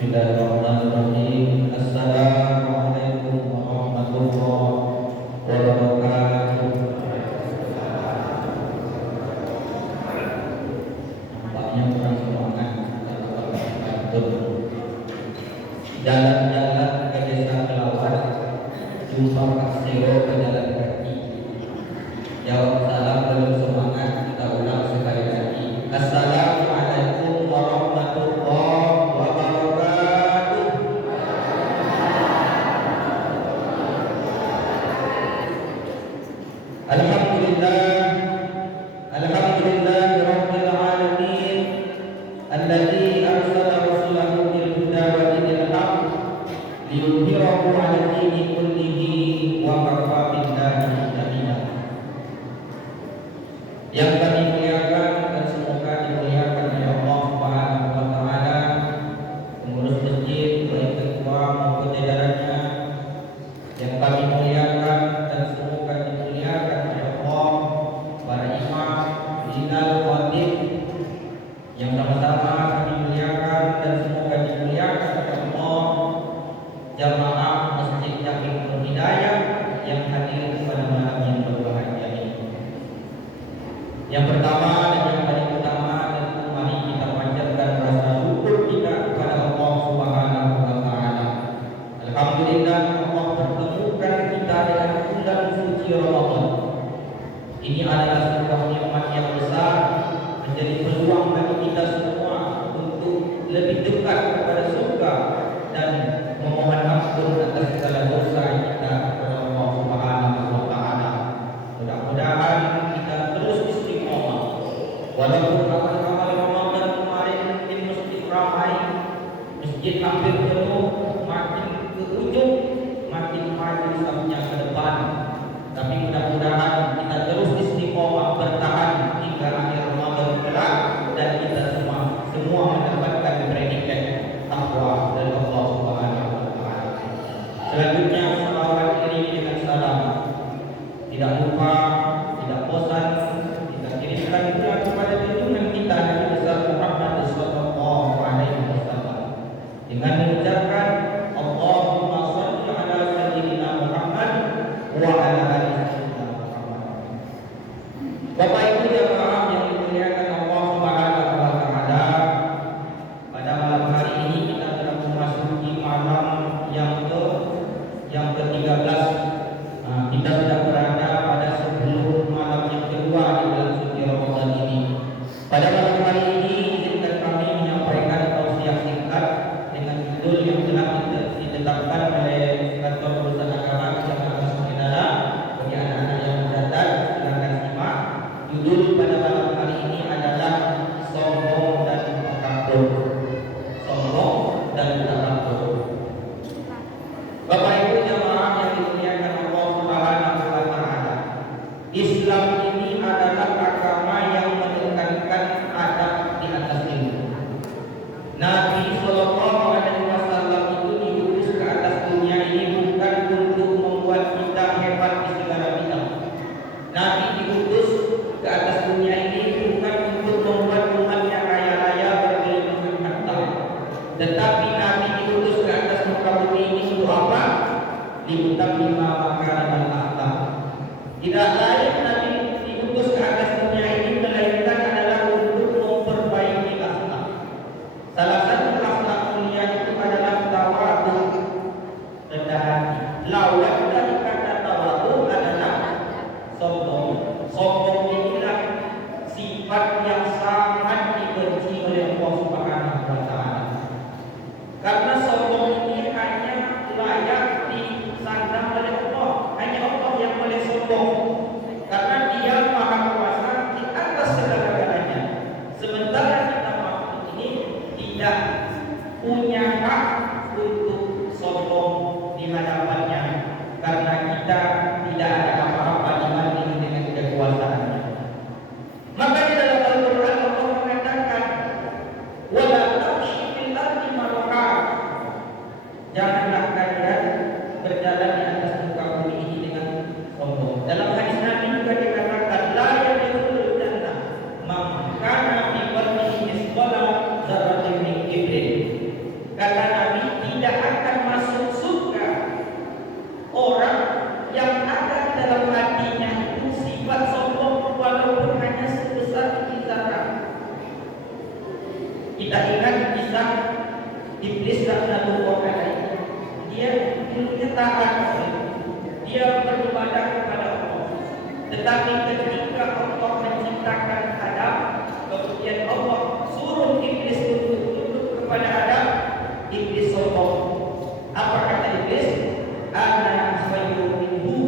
Bismillahirrahmanirrahim. Assalamualaikum warahmatullahi wabarakatuh. Nampaknya kurang semangat jalan-jalan ke desa Kelawar, jumpa Pak Sero berjalan kaki. Jawab salam belum semangat, kita ulang sekali lagi. Assalamualaikum warahmatullahi wabarakatuh. Alhamdulillah rabbil alamin alladzi arsala rasulahu bil huda wa dinil haq liyudhhirahu 'ala dini kullihi wa kafa billahi shahida. Yang kami muliakan dan semoga dimuliakan oleh Allah Subhanahu wa taala, pengurus masjid, baik ketua maupun jajarannya, yang kami muliakan dan semoga dimuliakan oleh Allah, para imam, binal khatib, yang sama-sama kami muliakan dan semoga dimuliakan oleh Allah, jamaah Masjid Jami'ul Hidayah yang hadir pada malam yang berbahagia ini. Yang pertama dan yang paling utama, tentu mari kita panjatkan rasa syukur kita kepada Allah Subhanahu wa taala. Alhamdulillah Allah pertemukan kita dengan bulan suci Ramadan. Ini adalah sebuah nikmat yang besar, menjadi peluang bagi kita semua untuk lebih dekat kepada surga dan memohon ampun atas segala dosa kita kepada Allah Subhanahu wa taala. Mudah-mudahan kita terus istiqomah. Walaupun amal-amal Ramadan kemarin di masjid ramai, masjid hampir penuh, makin ke ujung, makin maju satunya ke depan. Tapi mudah-mudahan kita terus istiqomah bertahan hingga akhir Ramadan kelak dan kita semua mendapatkan predikat takwa dari Allah Subhanahu wa taala. Selanjutnya salawat diiringi dengan salam. Tidak lupa, tidak bosan kita kirimkan pula kepada junjungan kita Nabi besar Muhammad sallallahu alaihi wasallam dengan mengucapkan Allahumma shalli ala sayyidina Muhammad wa ala ali sayyidina Muhammad. Bapak Ibu jamaah yang dimuliakan Allah Subhanahu wa taala, pada malam hari ini kita telah memasuki malam yang ke-13. Kita sudah berada pada 10 malam yang kedua di bulan suci Ramadan ini. Pada malam hari ini izinkan kami menyampaikan tausiah singkat dengan judul yang telah ditetapkan oleh Kantor Urusan Agama Kecamatan Sukidana bagi anak-anak yang mendatang. Silakan simak. Judul pada malam hari ini adalah Sombong dan Takabur. Sombong dan takabur. Bapak Ibu jamaah yang dimuliakan Allah Subhanahu wa taala, Islam ini adalah agama yang menekankan sifat yang sangat dibenci oleh Allah Subhanahu wa taala. Karena sombong ini hanya layak disandang oleh Allah. Hanya Allah yang boleh sombong. Karena Dia Maha Kuasa di atas segala-galanya. Sementara kita makhluk ini tidak punya hak untuk sombong di hadapannya, karena kita tidak ada apa-apa dibanding dengan kekuasaannya. Makanya dalam Al-Quran Allah mengatakan, wala tamshi fil ardi maraha, janganlah kalian berjalan di atas muka bumi ini dengan sombong. Dalam hadis Nabi juga dikatakan, la yadkhulul jannah man kana fi qalbihi misqala dzarratin min kibrin. Kata Nabi, tidak akan masuk surga orang yang ada dalam hatinya itu sifat sombong walaupun hanya sebesar biji zarah. Kita ingat kisah iblis laknatullah alaihi. Dia dulunya taat, dia beribadah kepada Allah. Tetapi ketika Allah menciptakan Adam, kemudian Allah suruh iblis untuk tunduk kepada Adam, iblis sombong. Apa kata iblis? Ana khairun minhu,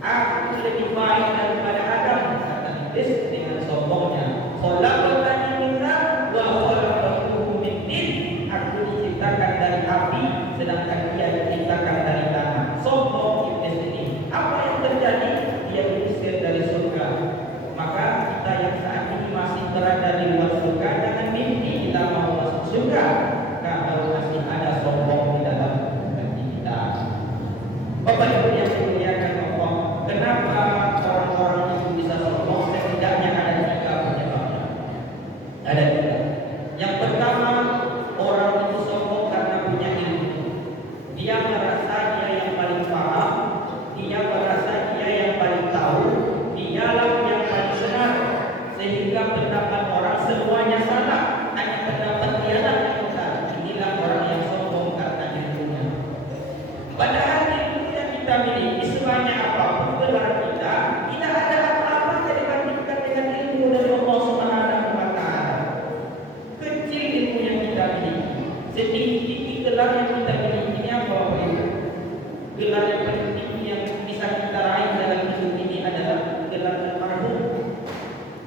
aku lebih baik daripada Adam. Kata iblis dengan sombongnya. Khalaqtani min nar wa khalaqtahu min tin. Aku diciptakan dari api, sedangkan dia diciptakan dari tanah. Sombong iblis ini. Apa yang terjadi? Dia diusir dari surga. Maka kita yang saat ini masih berada di luar surga, jangan mimpi kita mau masuk surga kalau masih ada sombong di dalam hati kita. Bapak Ibu yang dimuliakan Allah, kenapa orang-orang itu bisa sombong? Setidaknya ada 3 penyebabnya. Ada 3. Yang pertama, orang itu sombong karena punya ilmu. Dia merasa dia yang paling paham, dia merasa dia yang paling tahu, dialah yang paling benar, sehingga pendapat orang semuanya salah, hanya pendapat dialah yang benar. Inilah orang yang sombong karena ilmunya. Padahal ilmu yang kita miliki sebanyak apapun gelar kita, tidak ada apa-apa dibandingkan dengan ilmu dari Allah Subhanahu wa taala. Kecil ilmu yang kita miliki, setinggi-tinggi gelar yang kita miliki ini apa Bapak Ibu? Gelar yang paling tinggi yang bisa kita raih dalam hidup ini adalah gelar almarhum.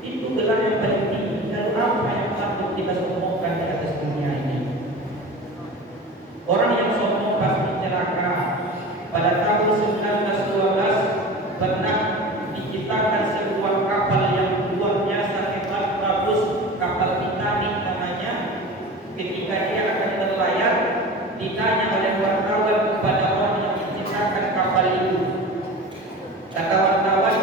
Itu gelar yang paling tinggi. Lalu apa yang patut kita sombongkan di atas dunia ini? Orang yang sombong pasti celaka. Pada tahun 1912 pernah diciptakan sebuah kapal yang luar biasa hebat, bagus, kapal Titanic namanya. Ketika dia akan berlayar, ditanya oleh wartawan kepada orang yang menciptakan kapal itu. Kata wartawan,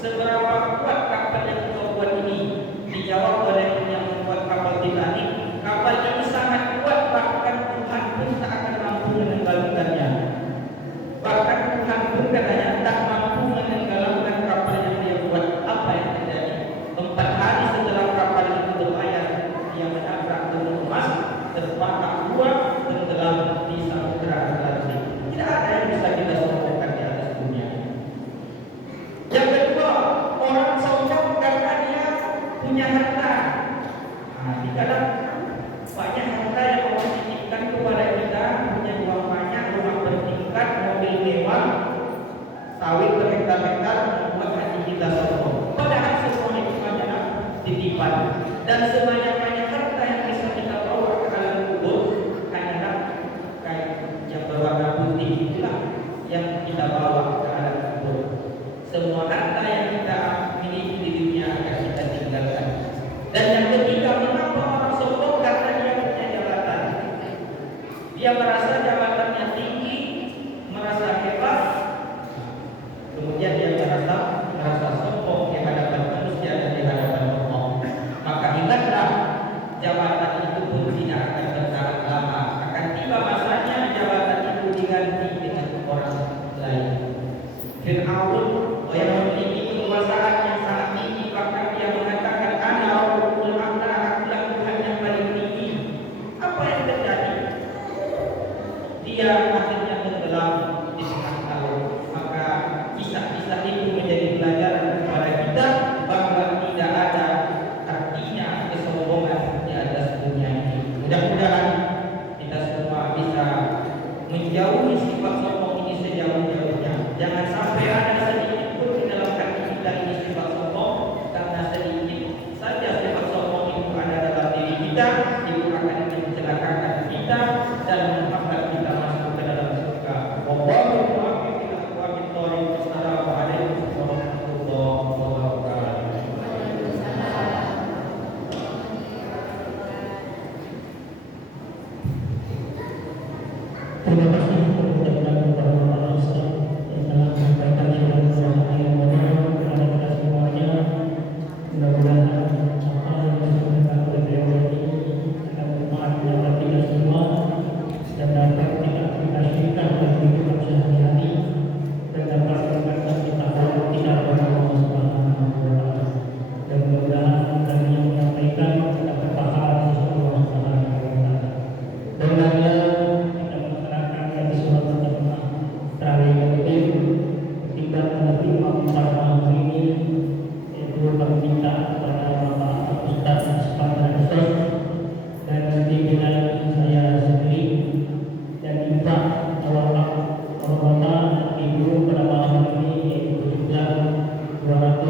seberapa kuat kapal yang kau buat ini? Dijawab oleh yang membuat kapal Titanic, kapal ini sangat kuat, bahkan Tuhan pun tak akan mampu menenggelamkannya. Bahkan Tuhan pun katanya tak mampu menenggelamkan kapal yang dia buat. Apa yang terjadi? 4 hari setelah kapal itu berlayar, dia menabrak gunung emas, terbakar 2, tenggelam di samudra Atlantik. Tidak ada yang bisa kita sombongkan di atas dunia. Yang kedua, orang sombong karena dia punya harta. Di dalam banyak harta yang Allah titipkan kepada kita, punya uang banyak, rumah bertingkat, mobil mewah, sawit berhektar-hektar, membuat hati kita sombong. Padahal semua itu adalah titipan. Dan sebanyak-banyak harta yang bisa kita bawa ke alam kubur hanyalah kain yang berwarna putih itulah yang kita bawa ke alam kubur. Semua harta yang kita miliki di dunia akan kita tinggalkan. Dan yang ketiga, mengapa orang sombong? Karena dia punya jabatan. Dia merasa jabatannya tinggi, merasa hebat, kemudian dia merasa sombong di hadapan manusia dan di hadapan Allah. Maka ingatlah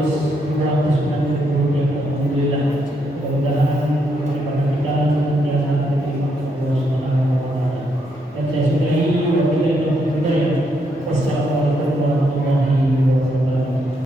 pengurus